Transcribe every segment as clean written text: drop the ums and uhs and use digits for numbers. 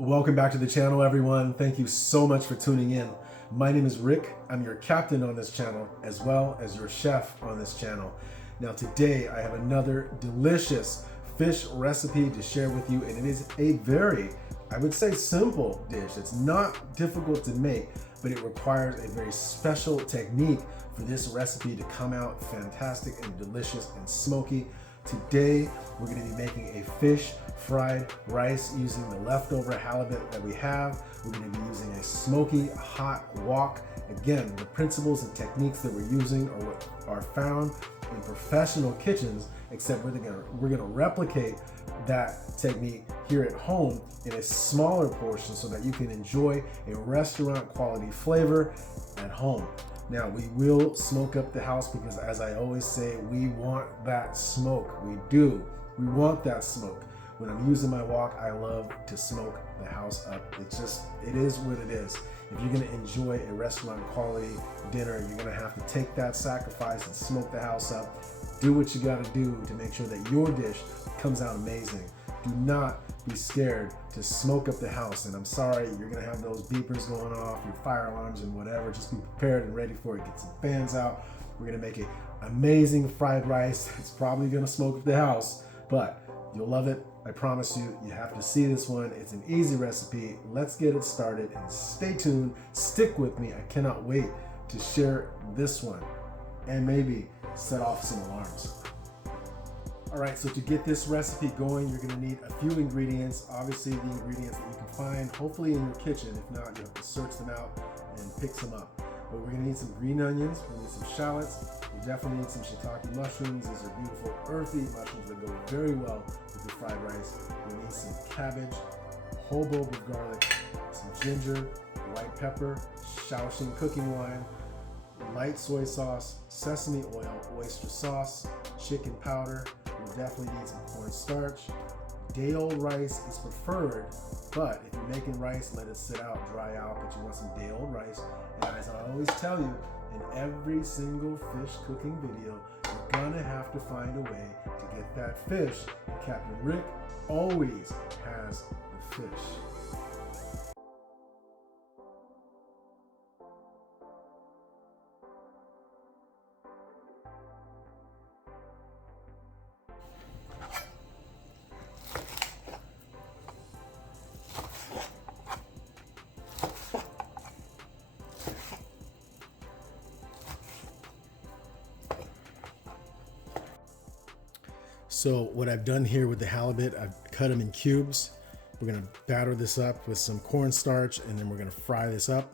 Welcome back to the channel, everyone. Thank you so much for tuning in. My name is Rick. I'm your captain on this channel, as well as your chef on this channel. Now today I have another delicious fish recipe to share with you, and it is a very, I would say, simple dish. It's not difficult to make, but it requires a very special technique for this recipe to come out fantastic and delicious and smoky. Today, we're going to be making a fish fried rice using the leftover halibut that we have. We're going to be using a smoky hot wok. Again, the principles and techniques that we're using are what are found in professional kitchens, except we're going to replicate that technique here at home in a smaller portion so that you can enjoy a restaurant quality flavor at home. Now, we will smoke up the house because, as I always say, we want that smoke. We do. We want that smoke. When I'm using my wok, I love to smoke the house up. It is what it is. If you're going to enjoy a restaurant quality dinner, you're going to have to take that sacrifice and smoke the house up. Do what you got to do to make sure that your dish comes out amazing. Do not be scared to smoke up the house. And I'm sorry, you're gonna have those beepers going off, your fire alarms and whatever. Just be prepared and ready for it. Get some fans out. We're gonna make an amazing fried rice. It's probably gonna smoke up the house, but you'll love it. I promise you. You have to see this one. It's an easy recipe. Let's get it started and stay tuned. Stick with me. I cannot wait to share this one and maybe set off some alarms. All right, so to get this recipe going, you're gonna need a few ingredients. Obviously, the ingredients that you can find, hopefully in your kitchen. If not, you have to search them out and pick some up. But we're gonna need some green onions, we're gonna need some shallots, we definitely need some shiitake mushrooms. These are beautiful earthy mushrooms that go very well with your fried rice. We need some cabbage, a whole bulb of garlic, some ginger, white pepper, Shaoxing cooking wine, light soy sauce, sesame oil, oyster sauce, chicken powder. You'll definitely need some cornstarch. Day-old rice is preferred, but if you're making rice, let it sit out, dry out, but you want some day-old rice. And as I always tell you, in every single fish cooking video, you're gonna have to find a way to get that fish. And Captain Rick always has the fish. So what I've done here with the halibut, I've cut them in cubes. We're gonna batter this up with some cornstarch, and then we're gonna fry this up.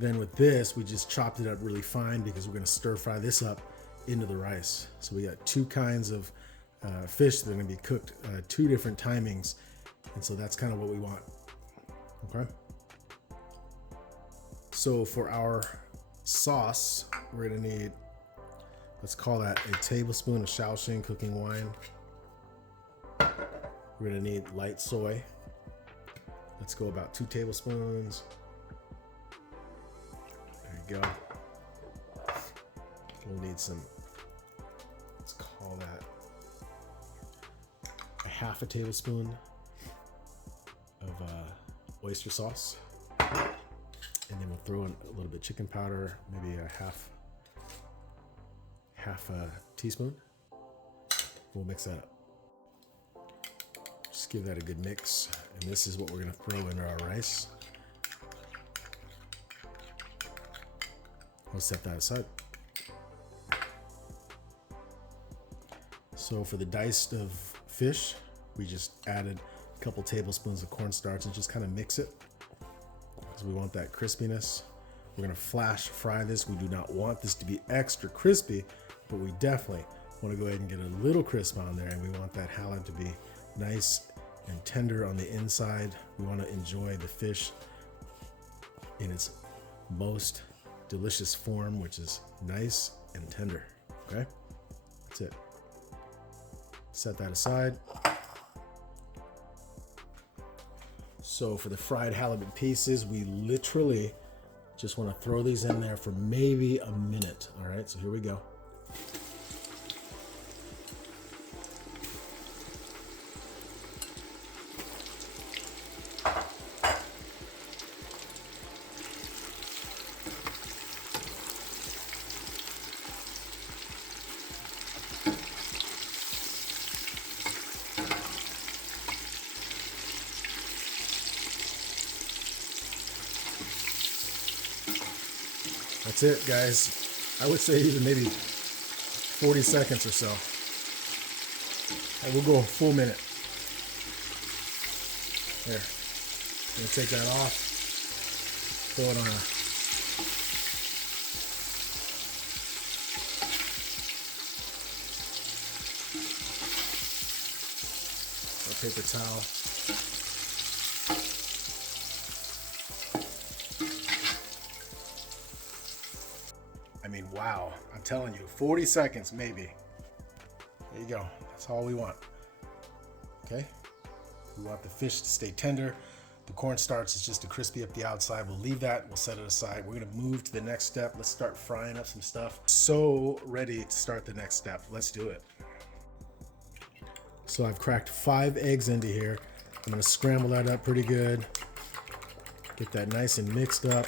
Then with this, we just chopped it up really fine because we're gonna stir fry this up into the rice. So we got two kinds of fish that are gonna be cooked two different timings. And so that's kind of what we want, okay? So for our sauce, we're gonna need, let's call that a tablespoon of Shaoxing cooking wine. We're gonna need light soy. Let's go about 2 tablespoons. There you go. We'll need some, let's call that a half a tablespoon of oyster sauce. And then we'll throw in a little bit chicken powder, maybe a half a teaspoon. We'll mix that up. Just give that a good mix. And this is what we're gonna throw into our rice. We'll set that aside. So for the diced of fish, we just added a couple tablespoons of cornstarch and just kind of mix it because we want that crispiness. We're gonna flash fry this. We do not want this to be extra crispy, but we definitely want to go ahead and get a little crisp on there, and we want that halibut to be nice and tender on the inside. We want to enjoy the fish in its most delicious form, which is nice and tender, okay? That's it. Set that aside. So for the fried halibut pieces, we literally just want to throw these in there for maybe a minute. All right, so here we go. That's it, guys. I would say even maybe 40 seconds or so. And we'll go a full minute. There. I'm gonna take that off. Throw it on a paper towel. I mean, wow, I'm telling you, 40 seconds maybe. There you go, that's all we want. Okay, we want the fish to stay tender. The cornstarch is just to crispy up the outside. We'll leave that, we'll set it aside. We're gonna move to the next step. Let's start frying up some stuff. So ready to start the next step. Let's do it. So I've cracked 5 eggs into here. I'm gonna scramble that up pretty good. Get that nice and mixed up.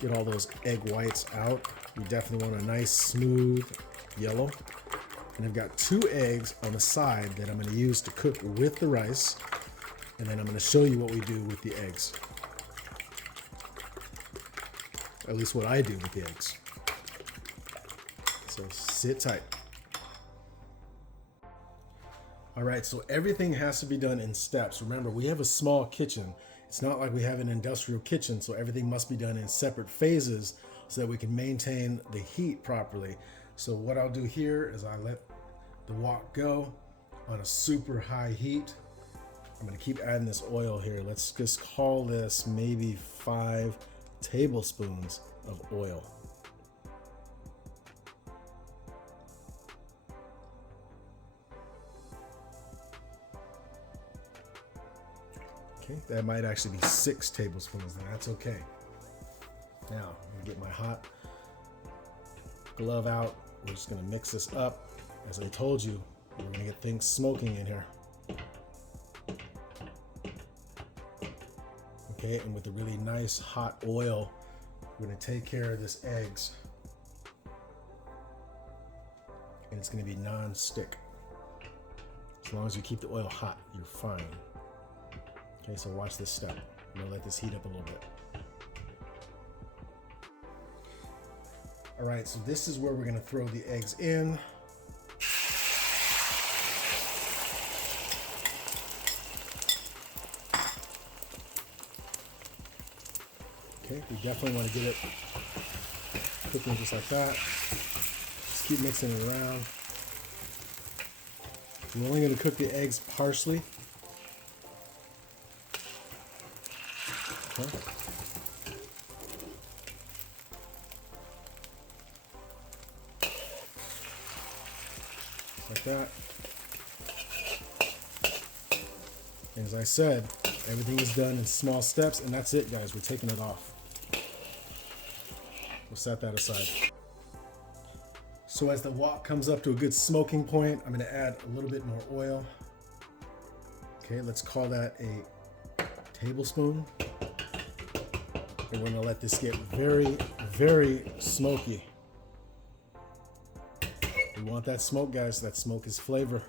Get all those egg whites out. You definitely want a nice smooth yellow. And I've got 2 eggs on the side that I'm gonna use to cook with the rice. And then I'm gonna show you what we do with the eggs. At least what I do with the eggs. So sit tight. All right, so everything has to be done in steps. Remember, we have a small kitchen. It's not like we have an industrial kitchen, so everything must be done in separate phases so that we can maintain the heat properly. So what I'll do here is I let the wok go on a super high heat. I'm gonna keep adding this oil here. Let's just call this maybe 5 tablespoons of oil. Okay, that might actually be 6 tablespoons, and that's okay. Now, I'm gonna get my hot glove out. We're just gonna mix this up. As I told you, we're gonna get things smoking in here. Okay, and with a really nice hot oil, we're gonna take care of this eggs. And it's gonna be non-stick. As long as you keep the oil hot, you're fine. Okay, so watch this step. I'm gonna let this heat up a little bit. All right, so this is where we're gonna throw the eggs in. Okay, we definitely want to get it cooking just like that. Just keep mixing it around. We're only going to cook the eggs partially. Okay. Like that. And as I said, everything is done in small steps, and that's it, guys. We're taking it off. We'll set that aside. So as the wok comes up to a good smoking point, I'm gonna add a little bit more oil. Okay, let's call that a tablespoon. And we're gonna let this get very, very smoky. We want that smoke, guys. That smoke is flavor.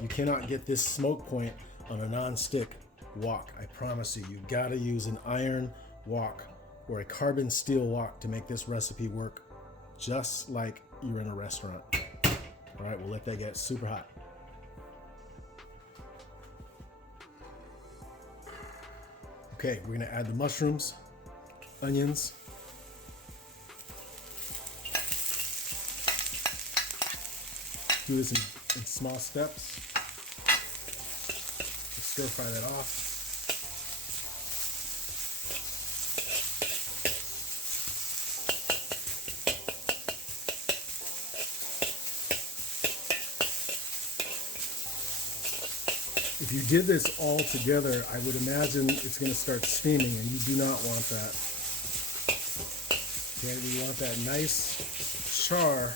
You cannot get this smoke point on a non-stick wok. I promise you, you gotta use an iron wok or a carbon steel wok to make this recipe work just like you're in a restaurant. All right, we'll let that get super hot. Okay, we're gonna add the mushrooms, onions, do this in small steps. Stir fry that off. If you did this all together, I would imagine it's going to start steaming, and you do not want that. Okay, we want that nice char,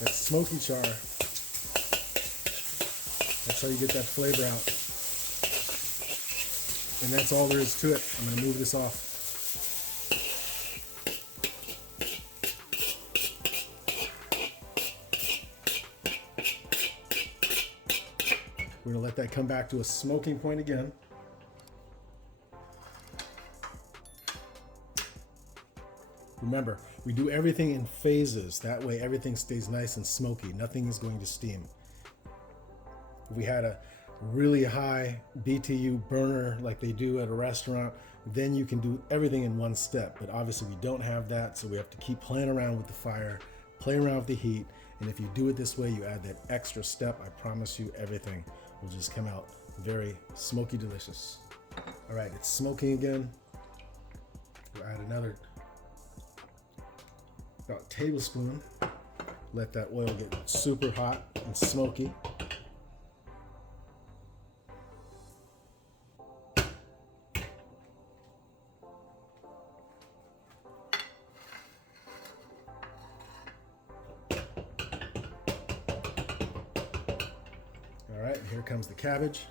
that smoky char. That's how you get that flavor out. And that's all there is to it. I'm going to move this off. We're going to let that come back to a smoking point again. Remember, we do everything in phases. That way everything stays nice and smoky. Nothing is going to steam. If we had a really high BTU burner like they do at a restaurant, then you can do everything in one step. But obviously we don't have that, so we have to keep playing around with the fire, play around with the heat. And if you do it this way, you add that extra step, I promise you everything will just come out very smoky delicious. All right, it's smoking again. We'll add another about a tablespoon. Let that oil get super hot and smoky. All right, here comes the cabbage.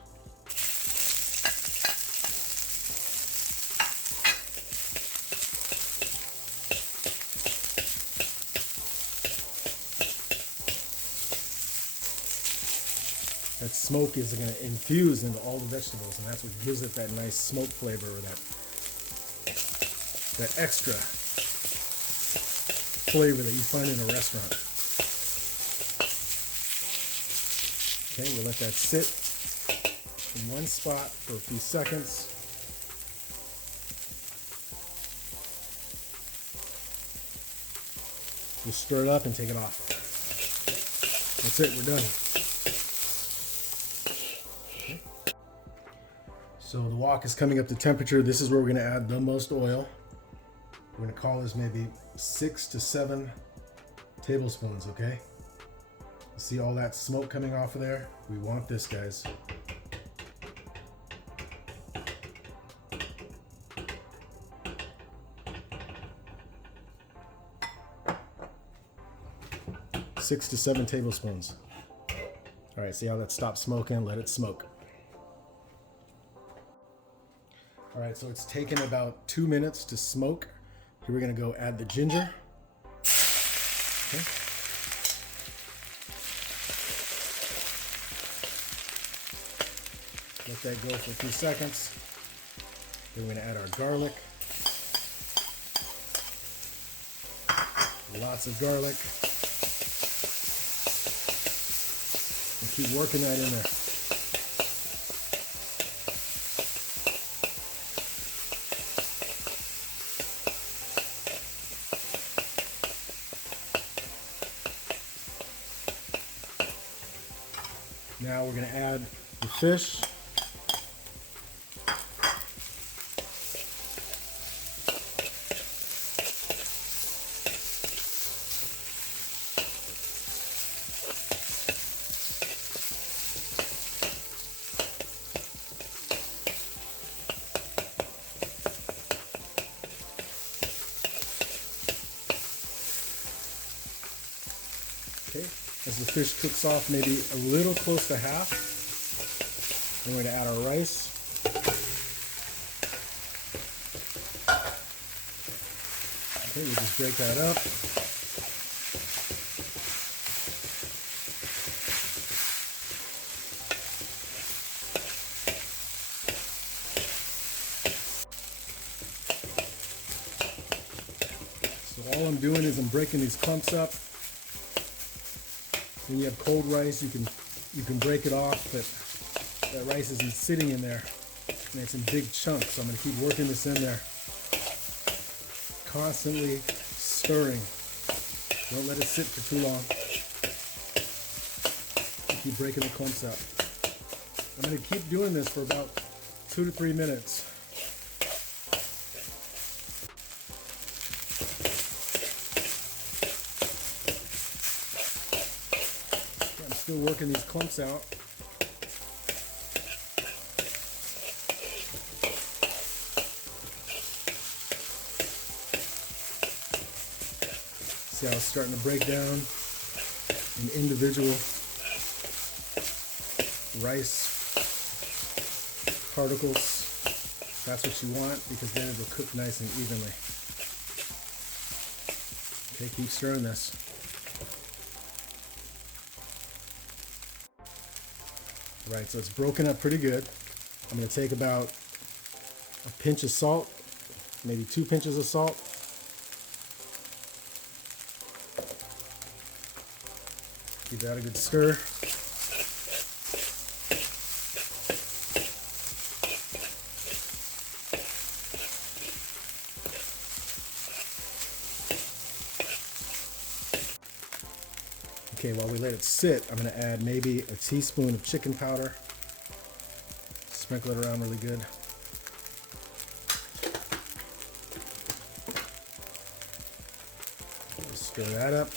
That smoke is going to infuse into all the vegetables, and that's what gives it that nice smoke flavor, or that extra flavor that you find in a restaurant. Okay, we'll let that sit in one spot for a few seconds. We'll stir it up and take it off. That's it, we're done. So the wok is coming up to temperature. This is where we're going to add the most oil. We're going to call this maybe 6 to 7 tablespoons, okay? See all that smoke coming off of there? We want this, guys. Six to 7 tablespoons. All right, see how that stopped smoking? Let it smoke. All right, so it's taken about 2 minutes to smoke. Here we're gonna go add the ginger. Okay. Let that go for a few seconds. Then we're gonna add our garlic. Lots of garlic. And keep working that in there. Now we're going to add the fish. Okay, as the fish cooks off maybe a little close to half, then we're going to add our rice. Okay, we'll just break that up. So all I'm doing is I'm breaking these clumps up. When you have cold rice, you can break it off, but that rice isn't sitting in there, and it's in big chunks. So I'm going to keep working this in there, constantly stirring. Don't let it sit for too long. Keep breaking the clumps up. I'm going to keep doing this for about 2 to 3 minutes. Still working these clumps out. See how it's starting to break down in individual rice particles. That's what you want, because then it will cook nice and evenly. Okay, keep stirring this. Right, so it's broken up pretty good. I'm going to take about a pinch of salt, maybe 2 pinches of salt. Give that a good stir. Okay, while we let it sit, I'm going to add maybe a teaspoon of chicken powder. Sprinkle it around really good. Stir that up.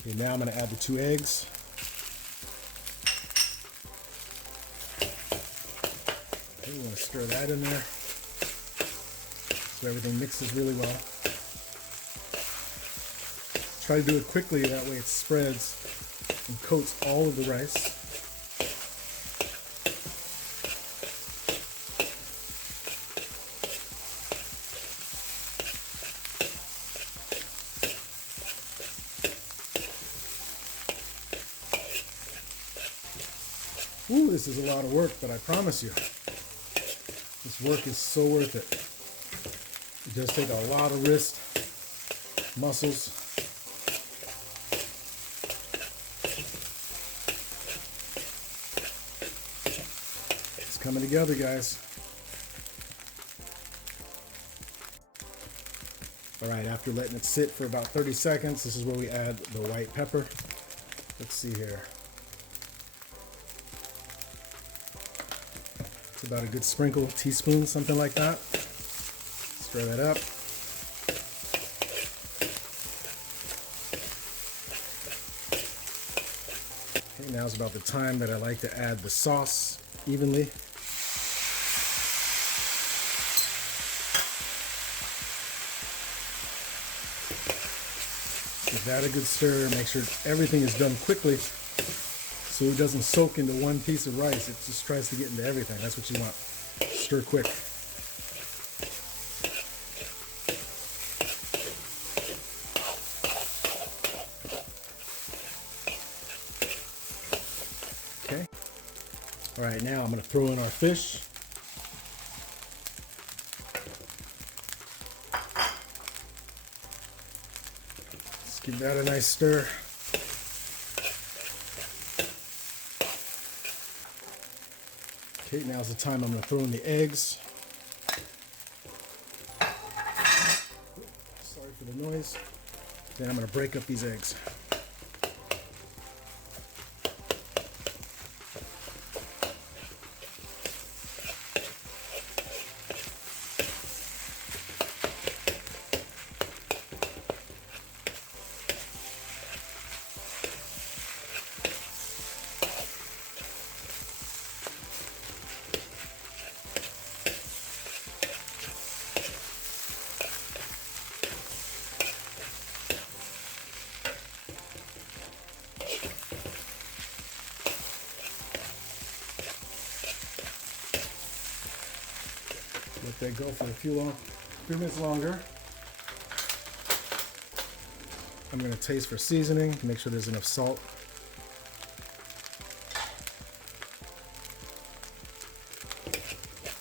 Okay, now I'm going to add the 2 eggs. Okay, we want to stir that in there so everything mixes really well. Try to do it quickly, that way it spreads and coats all of the rice. Ooh, this is a lot of work, but I promise you, this work is so worth it. It does take a lot of wrist, muscles. It's coming together, guys. All right, after letting it sit for about 30 seconds, this is where we add the white pepper. Let's see here. It's about a good sprinkle, teaspoon, something like that. Stir that up. Okay, now's about the time that I like to add the sauce evenly. Give that a good stir. Make sure everything is done quickly so it doesn't soak into one piece of rice. It just tries to get into everything. That's what you want. Stir quick. Okay. All right, now I'm going to throw in our fish. Let's give that a nice stir. Okay, now's the time I'm going to throw in the eggs. Sorry for the noise. Then I'm going to break up these eggs. Let that go for a few minutes longer. I'm going to taste for seasoning, make sure there's enough salt.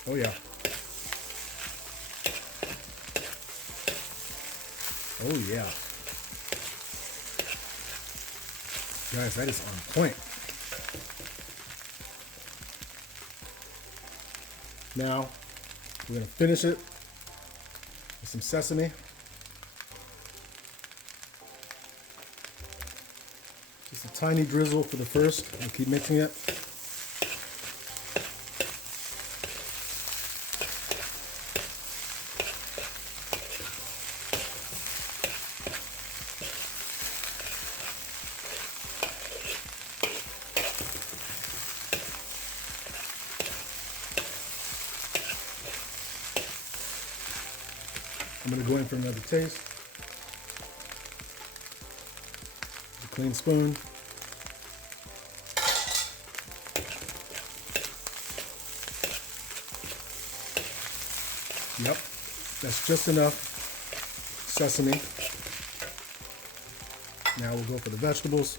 Oh yeah. Oh yeah. Guys, that is on point. Now, we're going to finish it with some sesame. Just a tiny drizzle for the first. We'll keep mixing it. I'm going to go in for another taste. A clean spoon. Yep, that's just enough sesame. Now we'll go for the vegetables.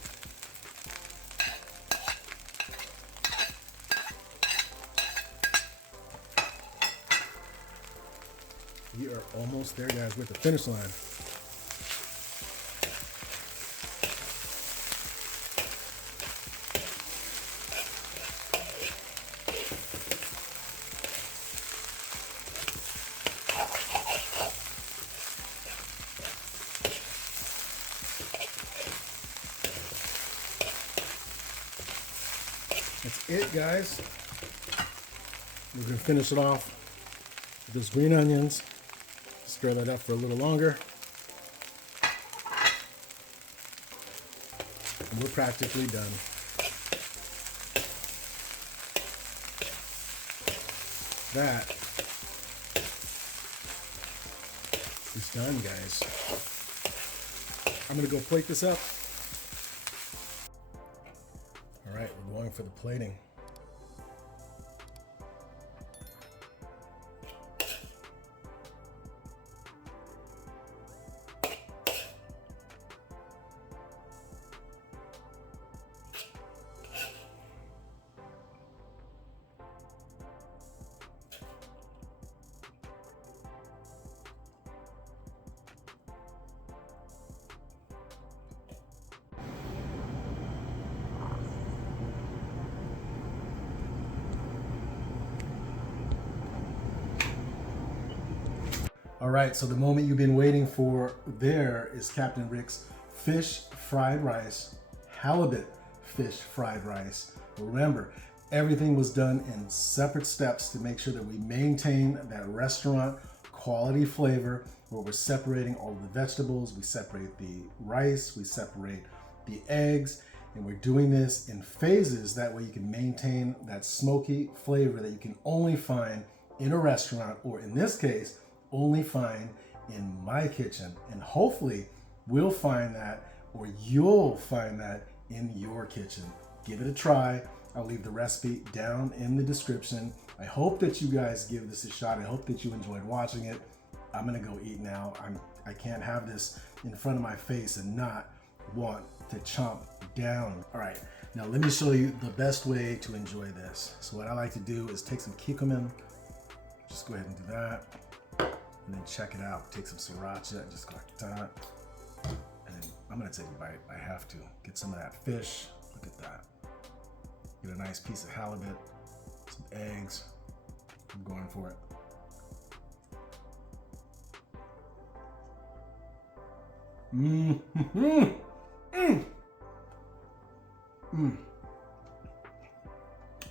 We are almost there, guys. We're at the finish line. That's it, guys. We're gonna finish it off with those green onions. Stir that up for a little longer. And we're practically done. That is done, guys. I'm gonna go plate this up. All right, we're going for the plating. All right, so the moment you've been waiting for there is Captain Rick's fish fried rice, halibut fish fried rice. Remember, everything was done in separate steps to make sure that we maintain that restaurant quality flavor where we're separating all the vegetables, we separate the rice, we separate the eggs, and we're doing this in phases. That way you can maintain that smoky flavor that you can only find in a restaurant, or in this case, only find in my kitchen. And hopefully we'll find that, or you'll find that in your kitchen. Give it a try. I'll leave the recipe down in the description. I hope that you guys give this a shot. I hope that you enjoyed watching it. I'm gonna go eat now. I can't have this in front of my face and not want to chomp down. All right, now let me show you the best way to enjoy this. So what I like to do is take some curcumin. Just go ahead and do that. And then check it out. Take some sriracha, just go like that. And then I'm gonna take a bite. I have to. Get some of that fish. Look at that. Get a nice piece of halibut, some eggs. I'm going for it.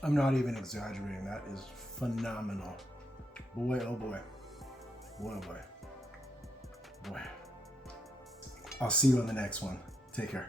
I'm not even exaggerating. That is phenomenal. Boy, oh boy. Boy, oh boy. Boy. I'll see you on the next one. Take care.